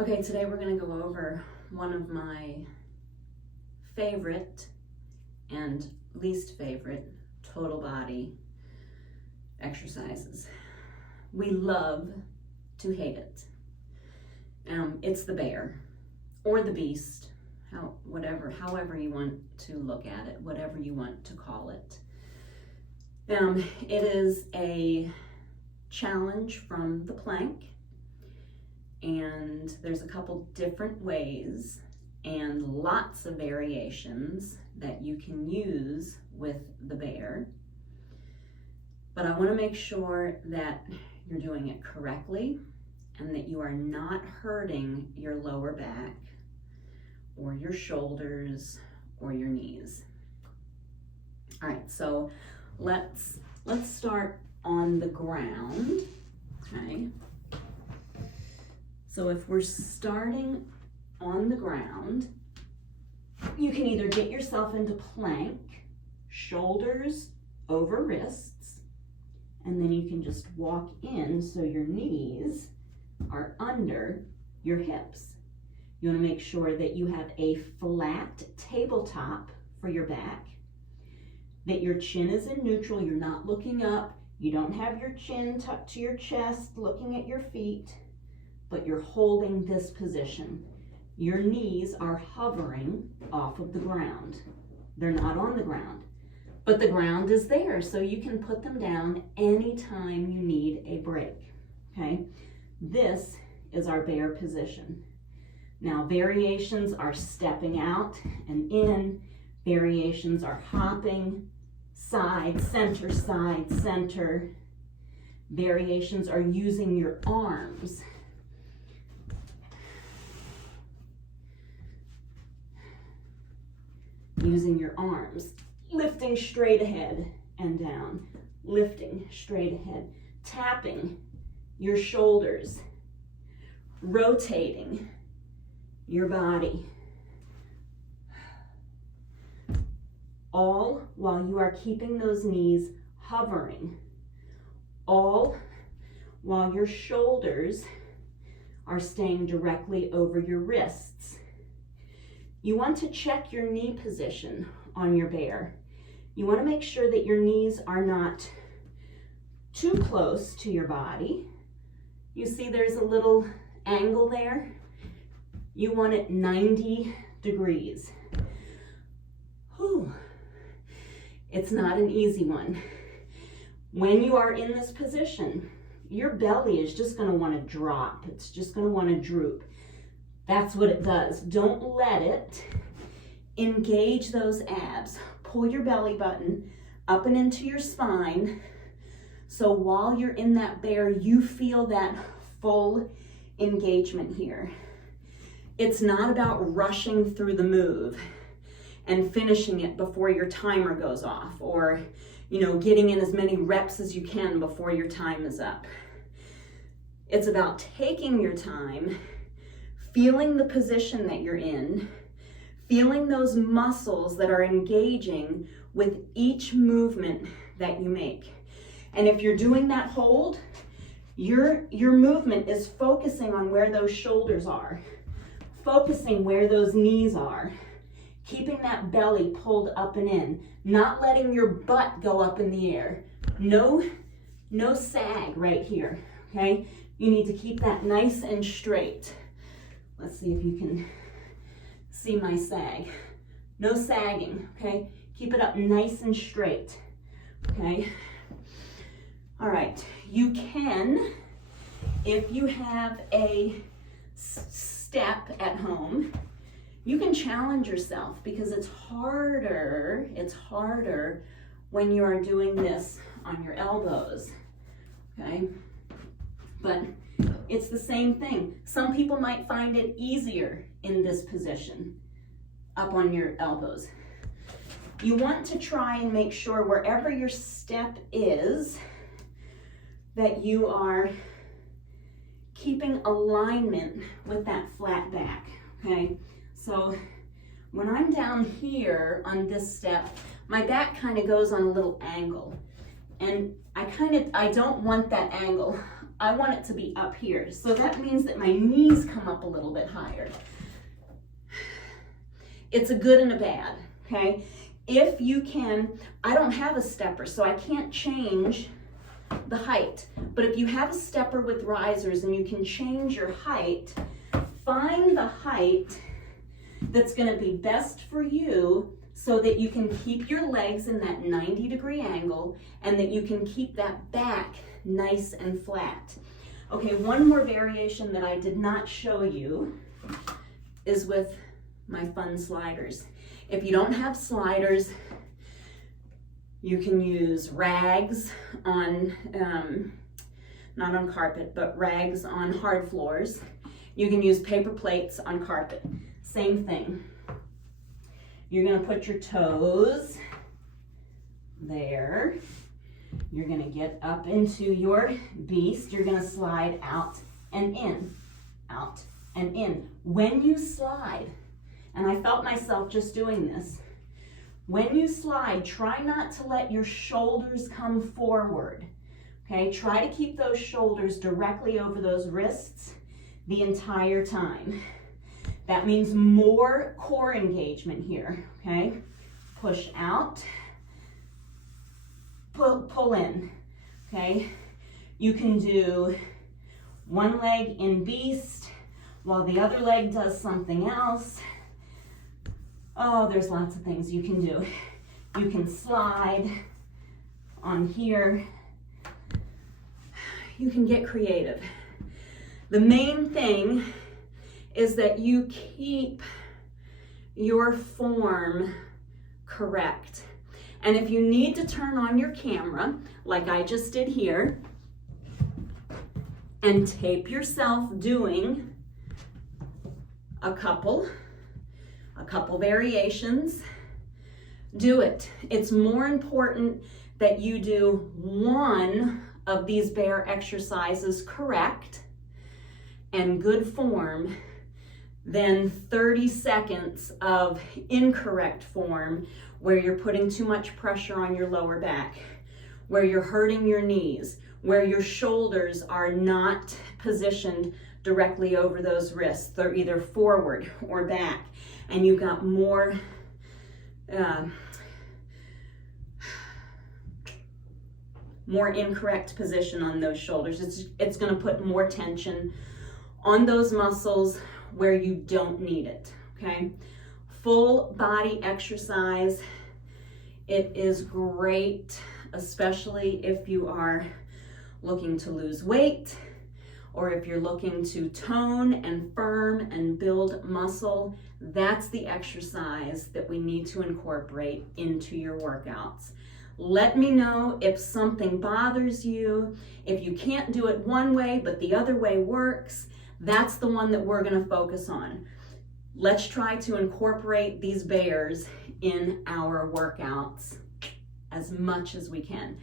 Okay, today we're going to go over one of my favorite and least favorite total body exercises. We love to hate it. It's the bear or the beast, however you want to look at it, whatever you want to call it. It is a challenge from the plank. And there's a couple different ways and lots of variations that you can use with the bear. But I want to make sure that you're doing it correctly and that you are not hurting your lower back or your shoulders or your knees. All right, so let's start on the ground, okay? So if we're starting on the ground, you can either get yourself into plank, shoulders over wrists, and then you can just walk in so your knees are under your hips. You want to make sure that you have a flat tabletop for your back, that your chin is in neutral, you're not looking up, you don't have your chin tucked to your chest looking at your feet, but you're holding this position. Your knees are hovering off of the ground. They're not on the ground, but the ground is there, so you can put them down anytime you need a break, okay? This is our bear position. Now, variations are stepping out and in, variations are hopping, side, center. Variations are using your arms. Using your arms, lifting straight ahead and down, lifting straight ahead, tapping your shoulders, rotating your body, all while you are keeping those knees hovering, all while your shoulders are staying directly over your wrists. You want to check your knee position on your bear. You want to make sure that your knees are not too close to your body. You see there's a little angle there? You want it 90 degrees. Whew. It's not an easy one. When you are in this position, your belly is just going to want to drop. It's just going to want to droop. That's what it does. Don't let it engage those abs. Pull your belly button up and into your spine. So while you're in that bear, you feel that full engagement here. It's not about rushing through the move and finishing it before your timer goes off, or, getting in as many reps as you can before your time is up. It's about taking your time, feeling the position that you're in, feeling those muscles that are engaging with each movement that you make. And if you're doing that hold, your movement is focusing on where those shoulders are, focusing where those knees are, keeping that belly pulled up and in, not letting your butt go up in the air. No sag right here, okay? You need to keep that nice and straight. Let's see if you can see my sag. No sagging, okay? Keep it up nice and straight, okay? All right, you can, if you have a step at home, you can challenge yourself because it's harder when you are doing this on your elbows, okay? But it's the same thing. Some people might find it easier in this position, up on your elbows. You want to try and make sure wherever your step is, that you are keeping alignment with that flat back, okay? So when I'm down here on this step, my back kind of goes on a little angle. And I don't want that angle. I want it to be up here. So that means that my knees come up a little bit higher. It's a good and a bad, okay? If you can, I don't have a stepper, so I can't change the height. But if you have a stepper with risers and you can change your height, find the height that's gonna be best for you so that you can keep your legs in that 90-degree angle and that you can keep that back nice and flat. Okay, one more variation that I did not show you is with my fun sliders. If you don't have sliders, you can use rags on, not on carpet, but rags on hard floors. You can use paper plates on carpet. Same thing. You're gonna put your toes there. You're gonna get up into your beast. You're gonna slide out and in, out and in. When you slide, and I felt myself just doing this, when you slide, try not to let your shoulders come forward, okay? Try to keep those shoulders directly over those wrists the entire time. That means more core engagement here, okay? Push out, pull in, okay? You can do one leg in beast while the other leg does something else. Oh, there's lots of things you can do. You can slide on here. You can get creative. The main thing is that you keep your form correct. And if you need to turn on your camera, like I just did here, and tape yourself doing a couple variations, do it. It's more important that you do one of these bear exercises correct and good form than 30 seconds of incorrect form where you're putting too much pressure on your lower back, where you're hurting your knees, where your shoulders are not positioned directly over those wrists. They're either forward or back, and you've got more incorrect position on those shoulders. It's going to put more tension on those muscles where you don't need it, okay? Full body exercise. It is great, especially if you are looking to lose weight or if you're looking to tone and firm and build muscle. That's the exercise that we need to incorporate into your workouts. Let me know if something bothers you. If you can't do it one way, but the other way works, that's the one that we're gonna focus on. Let's try to incorporate these bears in our workouts as much as we can.